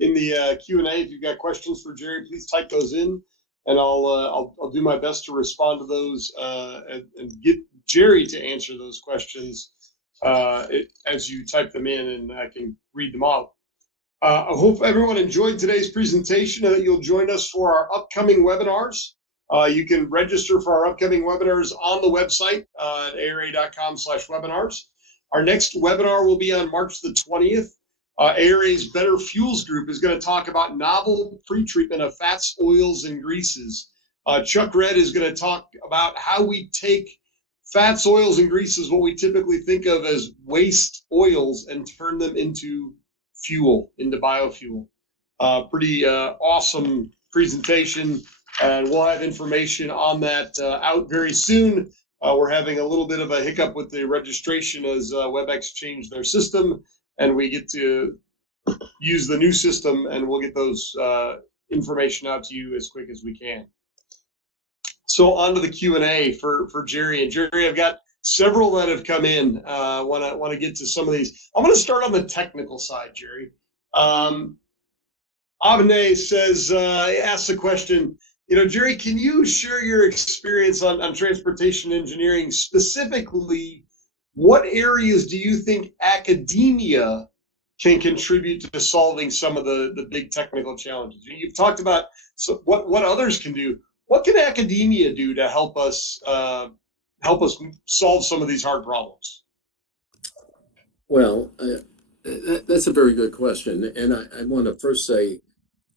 in the Q&A. If you've got questions for Jerry, please type those in, and I'll do my best to respond to those and get Jerry to answer those questions as you type them in, and I can read them out. I hope everyone enjoyed today's presentation and that you'll join us for our upcoming webinars. You can register for our upcoming webinars on the website at ara.com/webinars. Our next webinar will be on March the 20th. ARA's Better Fuels Group is going to talk about novel pretreatment of fats, oils, and greases. Chuck Red is going to talk about how we take fats, oils, and greases, what we typically think of as waste oils, and turn them into fuel, into biofuel. Pretty awesome presentation, and we'll have information on that out very soon. We're having a little bit of a hiccup with the registration as WebEx changed their system, and we get to use the new system, and we'll get those information out to you as quick as we can. So on to the Q&A for Jerry. And Jerry, I've got several that have come in. Want to get to some of these. I'm going to start on the technical side, Jerry. Abane says, asks the question, Jerry, can you share your experience on transportation engineering? Specifically, what areas do you think academia can contribute to solving some of the big technical challenges? You've talked about what others can do. What can academia do to help us solve some of these hard problems? Well, that's a very good question. And I want to first say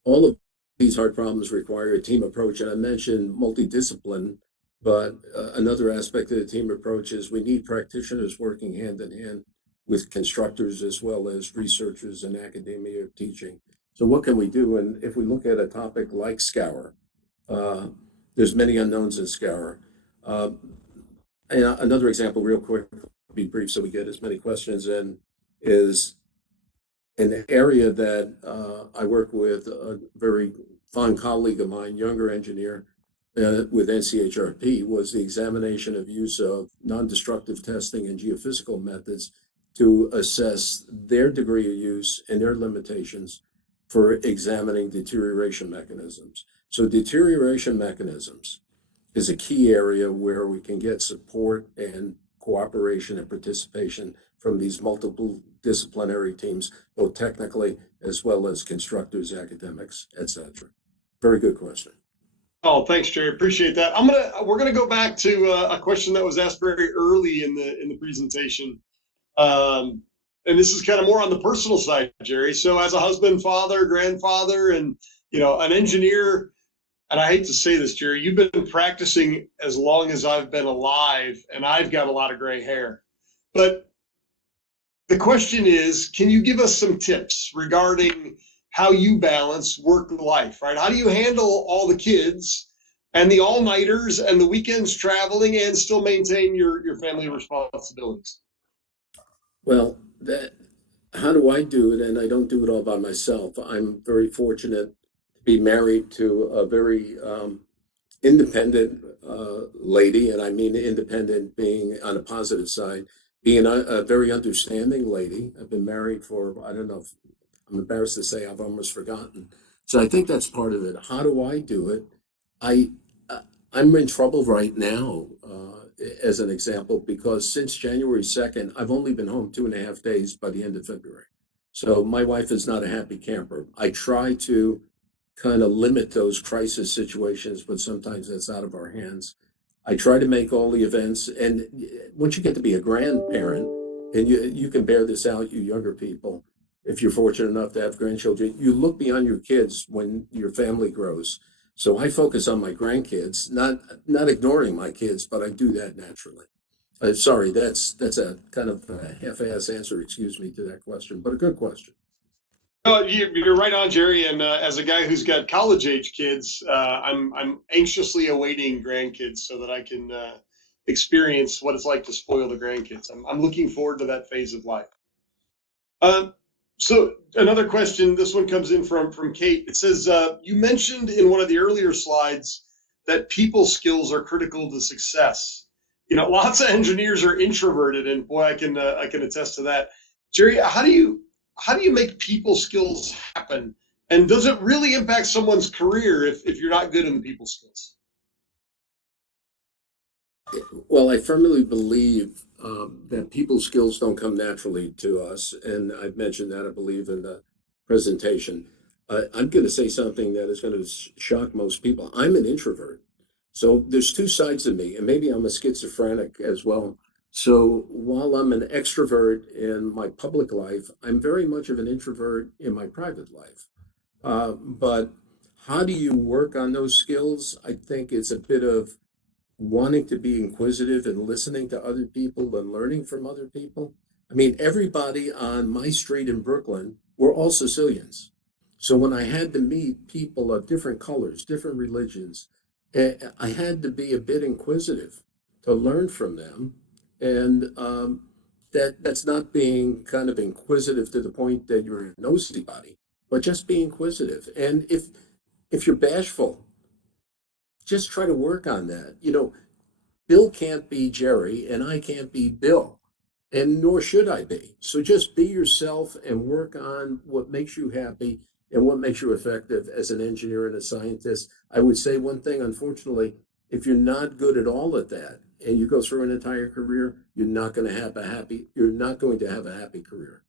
all of these hard problems require a team approach. And I mentioned multidiscipline, but another aspect of the team approach is we need practitioners working hand in hand with constructors as well as researchers and academia teaching. So what can we do? And if we look at a topic like scour, there's many unknowns in scour. And another example, real quick, be brief so we get as many questions in, is an area that I work with a very fond colleague of mine, younger engineer with NCHRP, was the examination of use of non-destructive testing and geophysical methods to assess their degree of use and their limitations for examining deterioration mechanisms. So deterioration mechanisms is a key area where we can get support and cooperation and participation from these multiple disciplinary teams, both technically as well as constructors, academics, etc. Very good question. Oh, thanks, Jerry. Appreciate that. We're gonna go back to a question that was asked very early in the presentation, and this is kind of more on the personal side, Jerry. So, as a husband, father, grandfather, and an engineer. And I hate to say this, Jerry, you've been practicing as long as I've been alive, and I've got a lot of gray hair. But the question is, can you give us some tips regarding how you balance work life, right? How do you handle all the kids and the all-nighters and the weekends traveling and still maintain your family responsibilities? Well, how do I do it? And I don't do it all by myself. I'm very fortunate to be married to a very independent lady, and I mean independent being on a positive side, being a very understanding lady. I've been married for, I don't know, I'm embarrassed to say I've almost forgotten. So I think that's part of it. How do I do it? I uh, I'm in trouble right now, as an example, because since January 2nd, I've only been home 2.5 days by the end of February. So my wife is not a happy camper. I try to kind of limit those crisis situations, but sometimes that's out of our hands. I try to make all the events, and once you get to be a grandparent, and you can bear this out, you younger people, if you're fortunate enough to have grandchildren, you look beyond your kids when your family grows. So I focus on my grandkids, not ignoring my kids, but I do that naturally. Sorry, that's a kind of a half-ass answer, excuse me, to that question, but a good question. No, you're right on, Jerry. And as a guy who's got college age kids, I'm anxiously awaiting grandkids so that I can experience what it's like to spoil the grandkids. I'm looking forward to that phase of life. Um, so another question. This one comes in from Kate. It says you mentioned in one of the earlier slides that people skills are critical to success. You know, lots of engineers are introverted, and boy, I can attest to that. Jerry, how do you make people skills happen? And does it really impact someone's career if you're not good in the people skills? Well, I firmly believe that people skills don't come naturally to us, and I've mentioned that, I believe, in the presentation. I'm going to say something that is going to shock most people. I'm an introvert, so there's two sides of me, and maybe I'm a schizophrenic as well. So while I'm an extrovert in my public life, I'm very much of an introvert in my private life. But how do you work on those skills? I think it's a bit of wanting to be inquisitive and listening to other people and learning from other people. I mean, everybody on my street in Brooklyn were all Sicilians. So when I had to meet people of different colors, different religions, I had to be a bit inquisitive to learn from them. And that's not being kind of inquisitive to the point that you're a nosy body, but just be inquisitive. And if you're bashful, just try to work on that. Bill can't be Jerry and I can't be Bill, and nor should I be. So just be yourself and work on what makes you happy and what makes you effective as an engineer and a scientist. I would say one thing, unfortunately, if you're not good at all at that and you go through an entire career, you're not going to have a happy career.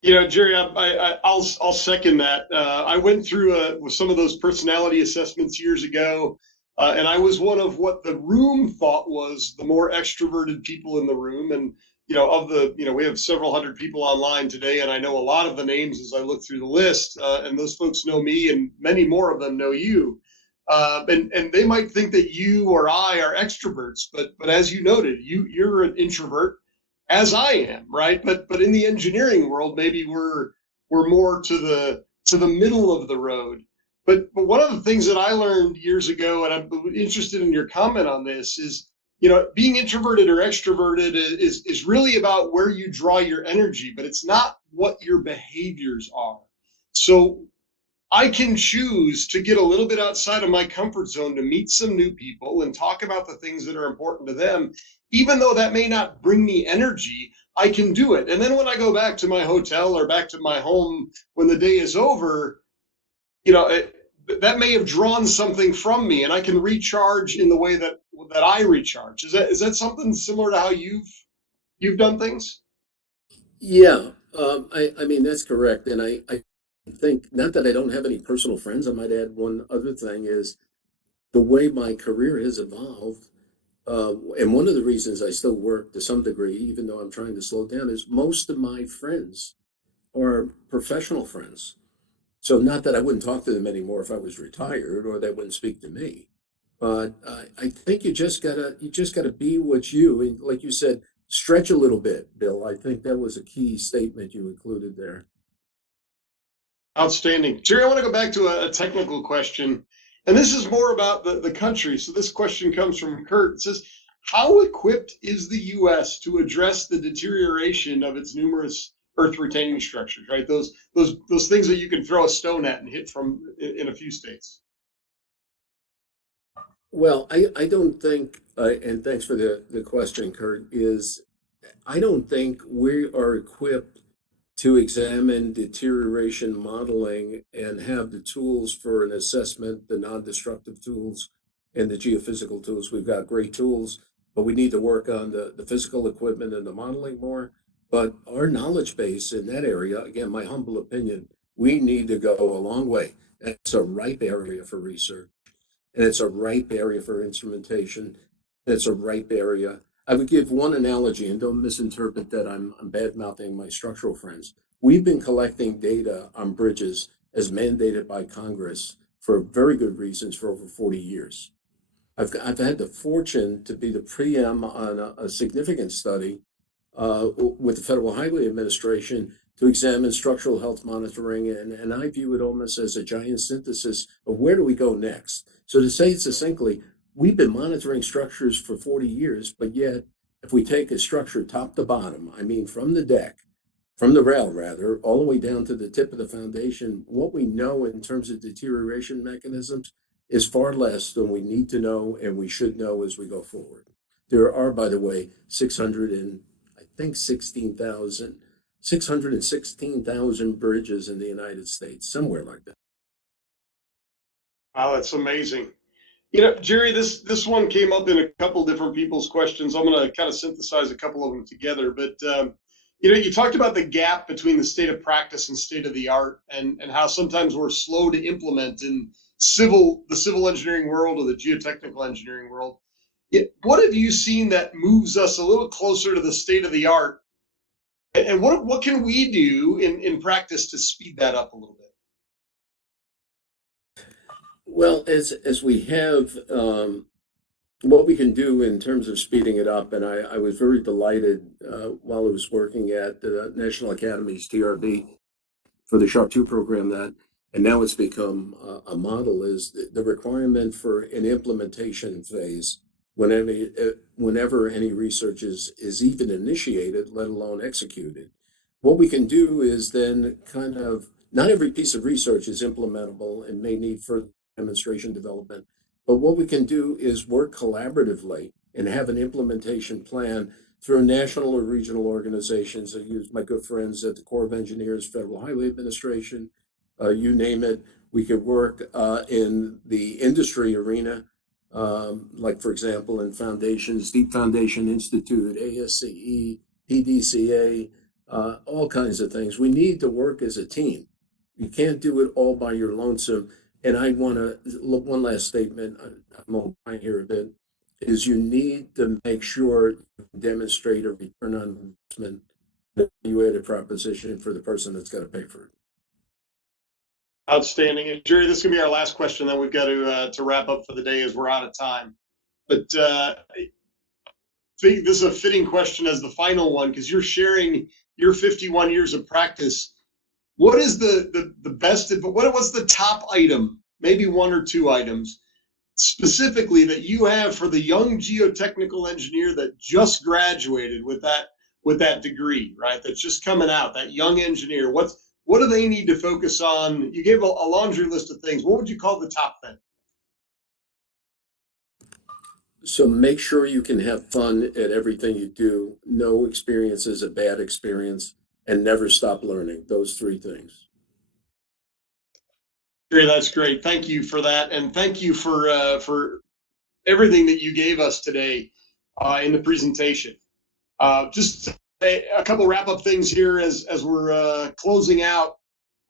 You know, Jerry, I'll second that. I went through with some of those personality assessments years ago, and I was one of what the room thought was the more extroverted people in the room. And we have several hundred people online today, and I know a lot of the names as I look through the list, and those folks know me, and many more of them know you. And they might think that you or I are extroverts, but as you noted, you're an introvert as I am, right? But in the engineering world, maybe we're more to the middle of the road. But one of the things that I learned years ago, and I'm interested in your comment on this, is being introverted or extroverted is really about where you draw your energy, but it's not what your behaviors are. So I can choose to get a little bit outside of my comfort zone to meet some new people and talk about the things that are important to them. Even though that may not bring me energy, I can do it. And then when I go back to my hotel or back to my home when the day is over, that may have drawn something from me, and I can recharge in the way that I recharge. Is that something similar to how you've done things? Yeah, I mean, that's correct. And I think, not that I don't have any personal friends, I might add one other thing is the way my career has evolved. And one of the reasons I still work to some degree, even though I'm trying to slow down, is most of my friends are professional friends. So not that I wouldn't talk to them anymore if I was retired or they wouldn't speak to me. But I think you just gotta be what you, and like you said, stretch a little bit, Bill. I think that was a key statement you included there. Outstanding. Jerry, I want to go back to a technical question. And this is more about the country. So this question comes from Kurt. It says, how equipped is the U.S. to address the deterioration of its numerous earth retaining structures, right? Those things that you can throw a stone at and hit from in a few states. Well, I don't think, and thanks for the question, Kurt, is I don't think we are equipped to examine deterioration modeling and have the tools for an assessment, the non-destructive tools and the geophysical tools. We've got great tools, but we need to work on the physical equipment and the modeling more. But our knowledge base in that area, again, my humble opinion, we need to go a long way. It's a ripe area for research, and it's a ripe area for instrumentation. And it's a ripe area. I would give one analogy, and don't misinterpret that I'm bad mouthing my structural friends. We've been collecting data on bridges as mandated by Congress for very good reasons for over 40 years. I've had the fortune to be the preem on a significant study with the Federal Highway Administration to examine structural health monitoring, and I view it almost as a giant synthesis of where do we go next. So to say it succinctly, we've been monitoring structures for 40 years, but yet if we take a structure top to bottom, I mean from the deck, from the rail rather, all the way down to the tip of the foundation, what we know in terms of deterioration mechanisms is far less than we need to know and we should know as we go forward. There are, by the way, 600 and I think 616,000 bridges in the United States, somewhere like that. Wow, that's amazing. You know, Jerry, this one came up in a couple different people's questions. I'm going to kind of synthesize a couple of them together. But you know, you talked about the gap between the state of practice and state of the art, and how sometimes we're slow to implement in the civil engineering world or the geotechnical engineering world. What have you seen that moves us a little closer to the state of the art, and what can we do in practice to speed that up a little bit? Well, as we have what we can do in terms of speeding it up, and I was very delighted while I was working at the National Academy's TRB for the Sharp 2 program that, and now it's become a model, is the requirement for an implementation phase whenever any research is even initiated, let alone executed. What we can do is then kind of, not every piece of research is implementable and may need further demonstration development, but what we can do is work collaboratively and have an implementation plan through national or regional organizations. I use my good friends at the Corps of Engineers, Federal Highway Administration, you name it. We could work in the industry arena, like, for example, in foundations, Deep Foundation Institute, ASCE, PDCA, all kinds of things. We need to work as a team. You can't do it all by your lonesome. And I want to, one last statement, I'm on here a bit, is you need to make sure you demonstrate a return on investment, value-added proposition for the person that's got to pay for it. Outstanding. And Jerry, this is going to be our last question. Then we've got to wrap up for the day as we're out of time. But I think this is a fitting question as the final one because you're sharing your 51 years of practice. What is the best? What's the top item? Maybe one or two items specifically that you have for the young geotechnical engineer that just graduated with that degree, right? That's just coming out, that young engineer. What do they need to focus on? You gave a laundry list of things. What would you call the top thing? So make sure you can have fun at everything you do. No experience is a bad experience, and never stop learning. Those three things. Jerry, that's great. Thank you for that, and thank you for everything that you gave us today in the presentation. Just a couple wrap up things here as we're closing out.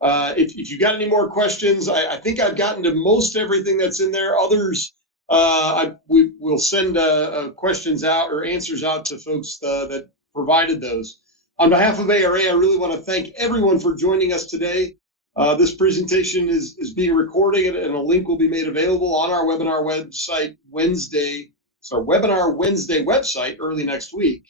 If you got any more questions, I think I've gotten to most everything that's in there. Others, we will send questions out or answers out to folks that provided those. On behalf of ARA, I really want to thank everyone for joining us today. This presentation is being recorded, and a link will be made available on our webinar website webinar Wednesday website early next week.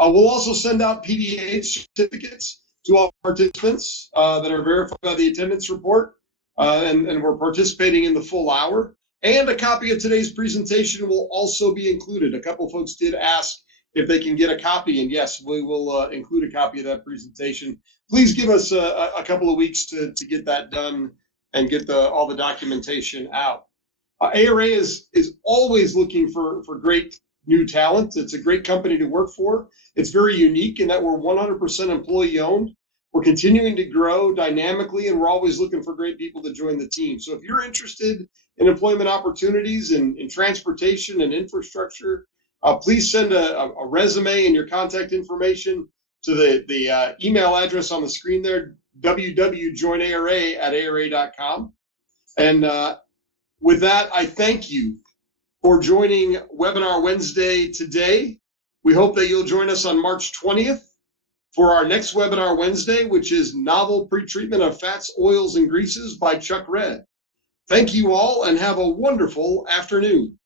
We'll also send out PDA certificates to all participants that are verified by the attendance report, and we're participating in the full hour. And a copy of today's presentation will also be included. A couple folks did ask if they can get a copy, and yes, we will include a copy of that presentation. Please give us a couple of weeks to get that done and get all the documentation out. ARA is always looking for great new talent. It's a great company to work for. It's very unique in that we're 100% employee owned. We're continuing to grow dynamically, and we're always looking for great people to join the team. So if you're interested in employment opportunities in transportation and infrastructure, please send a resume and your contact information to the email address on the screen there, www.joinara@ara.com. And with that, I thank you for joining Webinar Wednesday today. We hope that you'll join us on March 20th for our next Webinar Wednesday, which is Novel Pretreatment of Fats, Oils, and Greases by Chuck Red. Thank you all and have a wonderful afternoon.